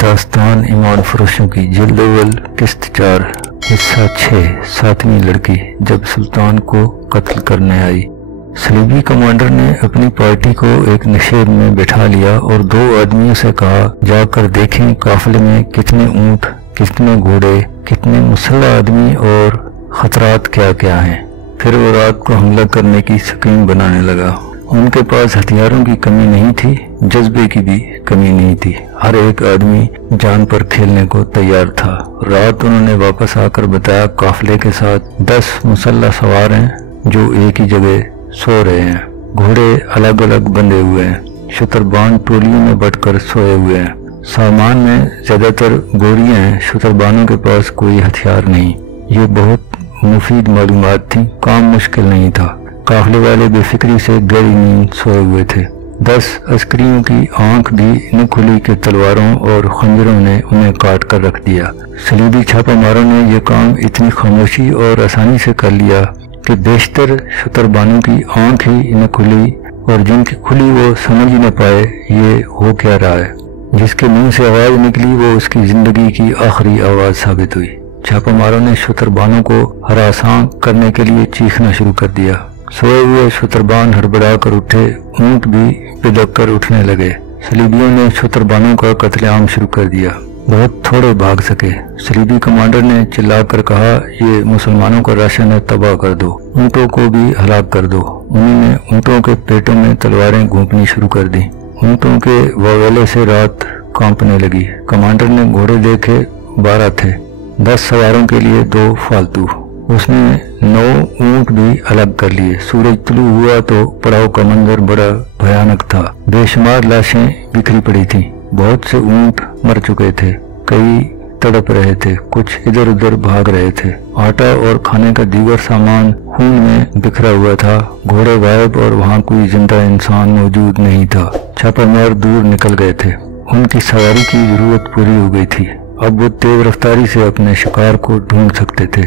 داستان ایمان فروشوں کی جلد اول قسط 4 حصہ 6 ساتویں لڑکی جب سلطان کو قتل کرنے آئی۔ صلیبی کمانڈر نے اپنی پارٹی کو ایک نشیب میں بٹھا لیا اور 2 آدمیوں سے کہا جا کر دیکھیں قافلے میں کتنے اونٹ، کتنے گھوڑے، کتنے مسلح آدمی اور خطرات کیا کیا ہیں۔ پھر وہ رات کو حملہ کرنے کی سکیم بنانے لگا۔ ان کے پاس ہتھیاروں کی کمی نہیں تھی، جذبے کی بھی کمی نہیں تھی، ہر ایک آدمی جان پر کھیلنے کو تیار تھا۔ رات انہوں نے واپس آ کر بتایا قافلے کے ساتھ 10 مسلح سوار ہیں جو ایک ہی جگہ سو رہے ہیں، گھوڑے الگ الگ بندھے ہوئے ہیں، شتربان ٹولیوں میں بٹ کر سوئے ہوئے ہیں، سامان میں زیادہ تر گوریاں ہیں، شتربانوں کے پاس کوئی ہتھیار نہیں۔ یہ بہت مفید معلومات تھی، کام مشکل نہیں تھا۔ قافلے والے بے فکری سے گہری نیند سوئے ہوئے تھے۔ 10 عسکریوں کی آنکھ بھی نہ کھلی کہ تلواروں اور خنجروں نے انہیں کاٹ کر رکھ دیا۔ صلیبی چھاپہ ماروں نے یہ کام اتنی خاموشی اور آسانی سے کر لیا کہ بیشتر شتربانوں کی آنکھ ہی نہ کھلی، اور جن کی کھلی وہ سمجھ ہی نہ پائے یہ ہو کیا رہا ہے۔ جس کے منہ سے آواز نکلی وہ اس کی زندگی کی آخری آواز ثابت ہوئی۔ چھاپہ ماروں نے شتربانوں کو ہراساں کرنے کے لیے چیخنا شروع کر دیا۔ سوئے ہوئے شتربان ہڑبڑا کر اٹھے، اونٹ بھی پدک کر اٹھنے لگے۔ صلیبیوں نے شتربانوں کا قتل عام شروع کر دیا، بہت تھوڑے بھاگ سکے۔ صلیبی کمانڈر نے چلا کر کہا یہ مسلمانوں کا راشن ہے، تباہ کر دو، اونٹوں کو بھی ہلاک کر دو۔ انہوں نے اونٹوں کے پیٹوں میں تلواریں گھونپنی شروع کر دی۔ اونٹوں کے واویلے سے رات کانپنے لگی۔ کمانڈر نے گھوڑے دیکھے، 12 تھے، 10 سواروں کے لیے 2 فالتو۔ اس نے 9 اونٹ بھی الگ کر لیے۔ سورج طلوع ہوا تو پڑاؤ کا منظر بڑا بھیانک تھا۔ بے شمار لاشیں بکھری پڑی تھیں، بہت سے اونٹ مر چکے تھے، کئی تڑپ رہے تھے، کچھ ادھر ادھر بھاگ رہے تھے۔ آٹا اور کھانے کا دیگر سامان خون میں بکھرا ہوا تھا، گھوڑے غائب اور وہاں کوئی زندہ انسان موجود نہیں تھا۔ چھاپہ مار دور نکل گئے تھے، ان کی سواری کی ضرورت پوری ہو گئی تھی، اب وہ تیز رفتاری سے اپنے شکار کو ڈھونڈ سکتے تھے۔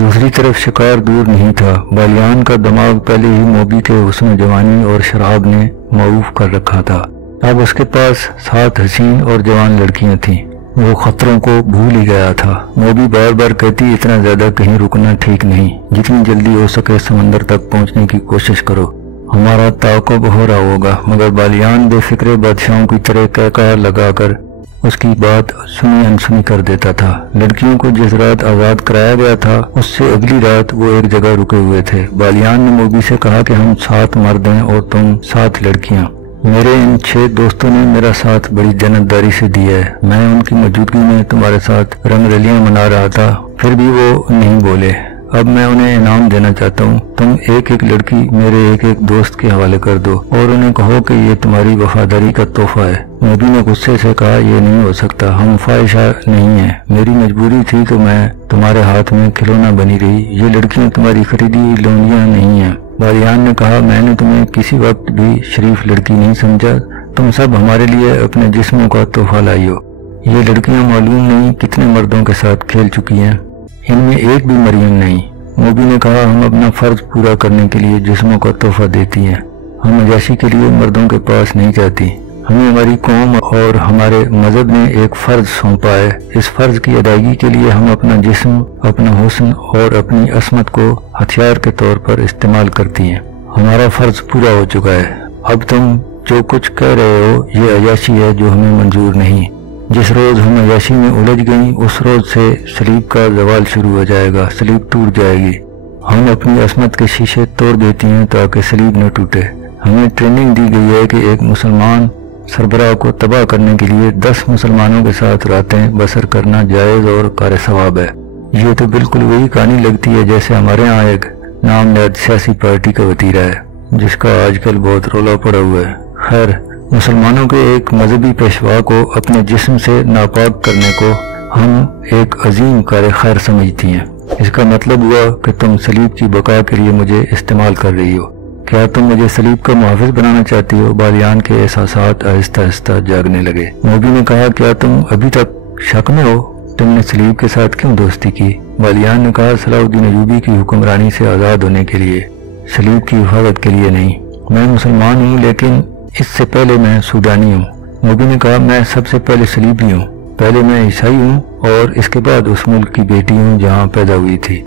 دوسری طرف شکار دور نہیں تھا، بالیان کا دماغ پہلے ہی موبی کے حسن و جوانی اور شراب نے معروف کر رکھا تھا۔ اب اس کے پاس 7 حسین اور جوان لڑکیاں تھیں، وہ خطروں کو بھول ہی گیا تھا۔ موبی بار بار کہتی اتنا زیادہ کہیں رکنا ٹھیک نہیں، جتنی جلدی ہو سکے سمندر تک پہنچنے کی کوشش کرو، ہمارا تعاقب ہو رہا ہوگا۔ مگر بالیان بے فکر بادشاہوں کی طرح کہکہا لگا کر اس کی بات سنی انسنی کر دیتا تھا۔ لڑکیوں کو جس رات آزاد کرایا گیا تھا اس سے اگلی رات وہ ایک جگہ رکے ہوئے تھے۔ بالیان نے موبی سے کہا کہ ہم 7 مرد ہیں اور تم 7 لڑکیاں۔ میرے ان 6 دوستوں نے میرا ساتھ بڑی جنتداری سے دیا ہے، میں ان کی موجودگی میں تمہارے ساتھ رنگ رلیاں منا رہا تھا، پھر بھی وہ نہیں بولے۔ اب میں انہیں انعام دینا چاہتا ہوں، تم ایک ایک لڑکی میرے ایک ایک دوست کے حوالے کر دو اور انہیں کہو کہ یہ تمہاری وفاداری کا تحفہ ہے۔ موبی نے غصے سے کہا یہ نہیں ہو سکتا، ہم فائشہ نہیں ہیں، میری مجبوری تھی تو میں تمہارے ہاتھ میں کھلونا بنی رہی، یہ لڑکیاں تمہاری خریدی ہوئی لونڈیاں نہیں ہیں۔ بالیان نے کہا میں نے تمہیں کسی وقت بھی شریف لڑکی نہیں سمجھا، تم سب ہمارے لیے اپنے جسموں کا تحفہ لائی ہو۔ یہ لڑکیاں معلوم نہیں کتنے مردوں کے ساتھ کھیل چکی ہیں، ان میں ایک بھی مریم نہیں۔ موبی نے کہا ہم اپنا فرض پورا کرنے کے لیے جسموں کا تحفہ دیتی ہیں، ہم عیاشی کے لیے مردوں کے پاس نہیں جاتی، ہمیں ہماری قوم اور ہمارے مذہب نے ایک فرض سونپا ہے، اس فرض کی ادائیگی کے لیے ہم اپنا جسم، اپنا حسن اور اپنی عصمت کو ہتھیار کے طور پر استعمال کرتی ہیں۔ ہمارا فرض پورا ہو چکا ہے، اب تم جو کچھ کہہ رہے ہو یہ عیاشی ہے جو ہمیں منظور نہیں۔ جس روز ہم عیاشی میں الجھ گئیں اس روز سے صلیب کا زوال شروع ہو جائے گا، صلیب ٹوٹ جائے گی۔ ہم اپنی عصمت کے شیشے توڑ دیتی ہیں تاکہ صلیب نہ ٹوٹے۔ ہمیں ٹریننگ دی گئی ہے کہ ایک مسلمان سربراہ کو تباہ کرنے کے لیے 10 مسلمانوں کے ساتھ راتیں بسر کرنا جائز اور کار ثواب ہے۔ یہ تو بالکل وہی کہانی لگتی ہے جیسے ہمارے ہاں ایک نام نہاد سیاسی پارٹی کا وتیرہ ہے جس کا آج کل بہت رولا پڑا ہوا ہے۔ خیر، مسلمانوں کے ایک مذہبی پیشوا کو اپنے جسم سے ناپاک کرنے کو ہم ایک عظیم کار خیر سمجھتی ہیں۔ اس کا مطلب ہوا کہ تم صلیب کی بقا کے لیے مجھے استعمال کر رہی ہو۔ کیا تم مجھے صلیب کا محافظ بنانا چاہتی ہو؟ بالیان کے احساسات آہستہ آہستہ جاگنے لگے۔ موبی نے کہا کیا تم ابھی تک شک میں ہو؟ تم نے صلیب کے ساتھ کیوں دوستی کی؟ بالیان نے کہا صلاح الدین ایوبی کی حکمرانی سے آزاد ہونے کے لیے، صلیب کی حفاظت کے لیے نہیں۔ میں مسلمان ہوں لیکن اس سے پہلے میں سوڈانی ہوں۔ موبی نے کہا میں سب سے پہلے صلیبی ہوں، پہلے میں عیسائی ہوں اور اس کے بعد اس ملک کی بیٹی ہوں جہاں پیدا ہوئی تھی۔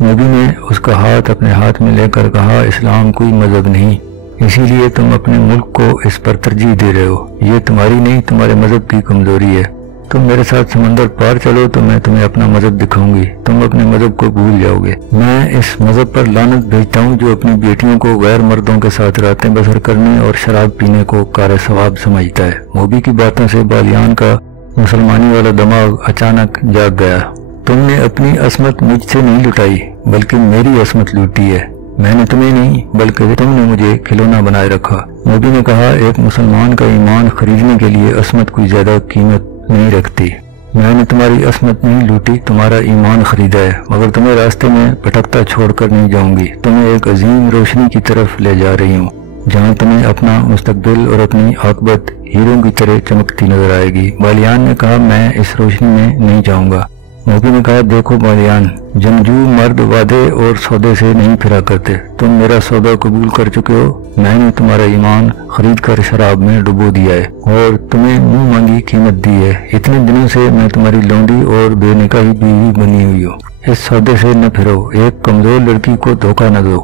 نبی نے اس کا ہاتھ اپنے ہاتھ میں لے کر کہا، اسلام کوئی مذہب نہیں، اسی لیے تم اپنے ملک کو اس پر ترجیح دے رہے ہو، یہ تمہاری نہیں تمہارے مذہب کی کمزوری ہے۔ تم میرے ساتھ سمندر پار چلو تو میں تمہیں اپنا مذہب دکھاؤں گی، تم اپنے مذہب کو بھول جاؤ گے۔ میں اس مذہب پر لعنت بھیجتا ہوں جو اپنی بیٹیوں کو غیر مردوں کے ساتھ راتیں بسر کرنے اور شراب پینے کو کار ثواب سمجھتا ہے۔ موبی کی باتوں سے بالیان کا مسلمانی والا دماغ اچانک جاگ گیا۔ تم نے اپنی عصمت مجھ سے نہیں لٹائی بلکہ میری عصمت لوٹی ہے، میں نے تمہیں نہیں بلکہ تم نے مجھے کھلونا بنائے رکھا۔ موبی نے کہا، ایک مسلمان کا ایمان خریدنے کے لیے عصمت کوئی زیادہ قیمت نہیں رکھتی۔ میں نے تمہاری عصمت نہیں لوٹی، تمہارا ایمان خریدا ہے، مگر تمہیں راستے میں بھٹکتا چھوڑ کر نہیں جاؤں گی، تمہیں ایک عظیم روشنی کی طرف لے جا رہی ہوں جہاں تمہیں اپنا مستقبل اور اپنی عاقبت ہیروں کی طرح چمکتی نظر آئے گی۔ بالیان نے کہا، میں اس روشنی میں نہیں جاؤں گا۔ موبی نے کہا، دیکھو بالیان، جنگجو مرد وعدے اور سودے سے نہیں پھرا کرتے، تم میرا سودا قبول کر چکے ہو، میں نے تمہارا ایمان خرید کر شراب میں ڈبو دیا ہے اور تمہیں منہ مانگی قیمت دی ہے۔ اتنے دنوں سے میں تمہاری لونڈی اور بے نکاحی بیوی بنی ہوئی ہوں، اس سودے سے نہ پھرو، ایک کمزور لڑکی کو دھوکہ نہ دو۔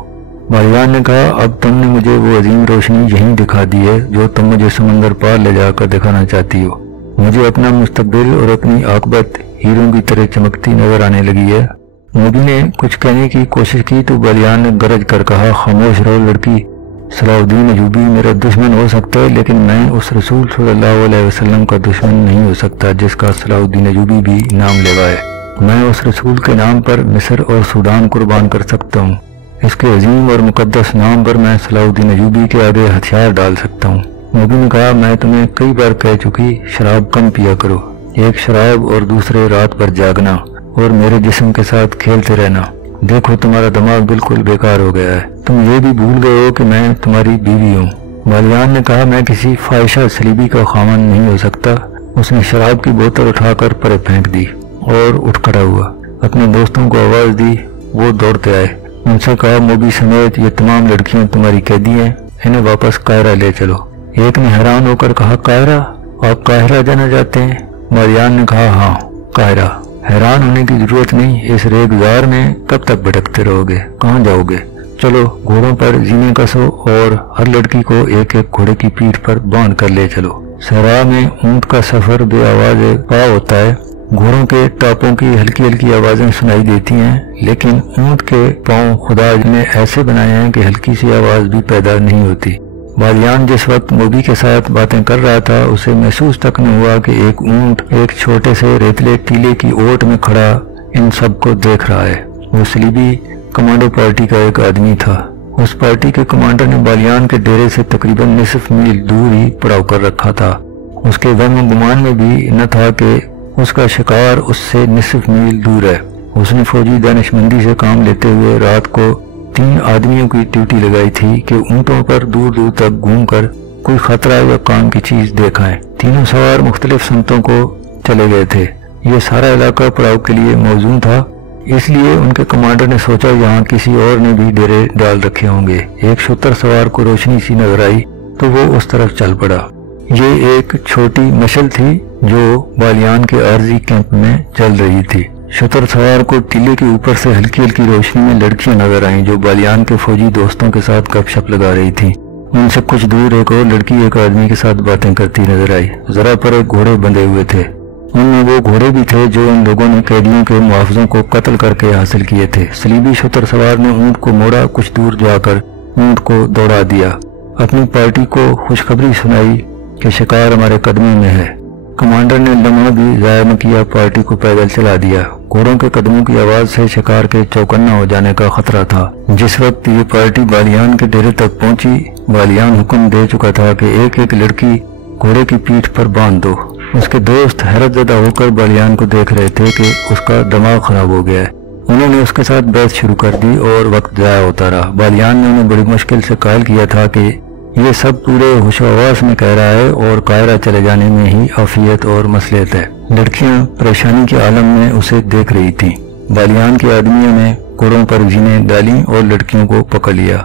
بالیان نے کہا، اب تم نے مجھے وہ عظیم روشنی یہیں دکھا دی ہے جو تم مجھے سمندر پار لے جا کر دکھانا چاہتی ہو، مجھے اپنا مستقبل اور اپنی عاقبت ہیروں کی طرح چمکتی نظر آنے لگی ہے۔ موبی نے کچھ کہنے کی کوشش کی تو بالیان نے گرج کر کہا، خاموش رہو لڑکی، صلاح الدین ایوبی میرا دشمن ہو سکتا ہے لیکن میں اس رسول صلی اللہ علیہ وسلم کا دشمن نہیں ہو سکتا جس کا صلاح الدین ایوبی بھی نام لیوا ہے۔ میں اس رسول کے نام پر مصر اور سوڈان قربان کر سکتا ہوں، اس کے عظیم اور مقدس نام پر میں صلاح الدین ایوبی کے آگے ہتھیار ڈال سکتا ہوں۔ موبی نے کہا، میں تمہیں کئی بار کہہ چکی، شراب کم پیا کرو، ایک شراب اور دوسرے رات بھر جاگنا اور میرے جسم کے ساتھ کھیلتے رہنا، دیکھو تمہارا دماغ بالکل بیکار ہو گیا ہے، تم یہ بھی بھول گئے ہو کہ میں تمہاری بیوی ہوں۔ بالیان نے کہا، میں کسی فاحشہ سلیبی کا خاوند نہیں ہو سکتا۔ اس نے شراب کی بوتل اٹھا کر پرے پھینک دی اور اٹھ کھڑا ہوا، اپنے دوستوں کو آواز دی، وہ دوڑتے آئے، ان سے کہا، موبی سمیت یہ تمام لڑکیاں تمہاری قیدی ہیں، انہیں واپس قاہرہ لے چلو۔ ایک نے حیران ہو کر کہا، قاہرہ؟ آپ قاہرہ جانا چاہتے ہیں؟ بالیان نے کہا، ہاں قاہرہ۔ حیران ہونے کی ضرورت نہیں، اس ریگزار میں کب تک بھٹکتے رہو گے، کہاں جاؤ گے؟ چلو گھوڑوں پر زینے کسو اور ہر لڑکی کو ایک ایک گھوڑے کی پیٹھ پر باندھ کر لے چلو۔ صحرا میں اونٹ کا سفر بے آواز پا ہوتا ہے، گھوڑوں کے ٹاپوں کی ہلکی ہلکی آوازیں سنائی دیتی ہیں، لیکن اونٹ کے پاؤں خدا نے ایسے بنائے ہیں کہ ہلکی سی آواز بھی پیدا نہیں ہوتی۔ بالیان جس وقت موبی کے ساتھ باتیں کر رہا تھا اسے محسوس تک نہ ہوا کہ ایک اونٹ ایک چھوٹے سے ریتلے ٹیلے کی اوٹ میں کھڑا ان سب کو دیکھ رہا ہے۔ وہ سلیبی کمانڈو پارٹی کا ایک آدمی تھا۔ اس پارٹی کے کمانڈر نے بالیان کے ڈیرے سے تقریباً نصف میل دور ہی پڑاؤ کر رکھا تھا۔ اس کے وہم و گمان میں بھی نہ تھا کہ اس کا شکار اس سے نصف میل دور ہے۔ اس نے فوجی دانش مندی سے کام لیتے ہوئے رات کو 3 آدمیوں کی ڈیوٹی لگائی تھی کہ اونٹوں پر دور دور تک گھوم کر کوئی خطرہ یا کام کی چیز دیکھائیں۔ تینوں سوار مختلف سمتوں کو چلے گئے تھے۔ یہ سارا علاقہ پڑاؤ کے لیے موزوں تھا، اس لیے ان کے کمانڈر نے سوچا یہاں کسی اور نے بھی ڈیرے ڈال رکھے ہوں گے۔ ایک شتر سوار کو روشنی سی نظر آئی تو وہ اس طرف چل پڑا۔ یہ ایک چھوٹی مشل تھی جو بالیان کے عارضی کیمپ میں چل رہی تھی۔ شتر سوار کو ٹیلے کے اوپر سے ہلکی ہلکی روشنی میں لڑکیاں نظر آئیں جو بالیان کے فوجی دوستوں کے ساتھ گپ شپ لگا رہی تھیں۔ ان سے کچھ دور ایک اور لڑکی ایک آدمی کے ساتھ باتیں کرتی نظر آئی۔ ذرا پر ایک گھوڑے بندھے ہوئے تھے، ان میں وہ گھوڑے بھی تھے جو ان لوگوں نے قیدیوں کے محافظوں کو قتل کر کے حاصل کیے تھے۔ سلیبی شتر سوار نے اونٹ کو موڑا، کچھ دور جا کر اونٹ کو دوڑا دیا، اپنی پارٹی کو خوشخبری سنائی کہ شکار ہمارے قدموں میں ہے۔ کمانڈر نے لمحہ بھی ضائع نہ کیا، پارٹی کو پیدل چلا دیا۔ گھوڑوں کے قدموں کی آواز سے شکار کے چوکنا ہو جانے کا خطرہ تھا۔ جس وقت یہ پارٹی بالیان کے ڈیرے تک پہنچی، بالیان حکم دے چکا تھا کہ ایک ایک لڑکی گھوڑے کی پیٹھ پر باندھ دو۔ اس کے دوست حیرت زدہ ہو کر بالیان کو دیکھ رہے تھے کہ اس کا دماغ خراب ہو گیا ہے۔ انہوں نے اس کے ساتھ بحث شروع کر دی اور وقت ضائع ہوتا رہا۔ بالیان نے انہیں بڑی مشکل سے قائل کیا تھا کہ یہ سب پورے ہوش و حواس میں کہہ رہا ہے اور قاہرہ چلے جانے میں ہی عافیت اور مصلحت ہے۔ لڑکیاں پریشانی کے عالم میں اسے دیکھ رہی تھیں۔ بالیان کے آدمیوں نے گھوڑوں پر زینے ڈالی اور لڑکیوں کو پکڑ لیا۔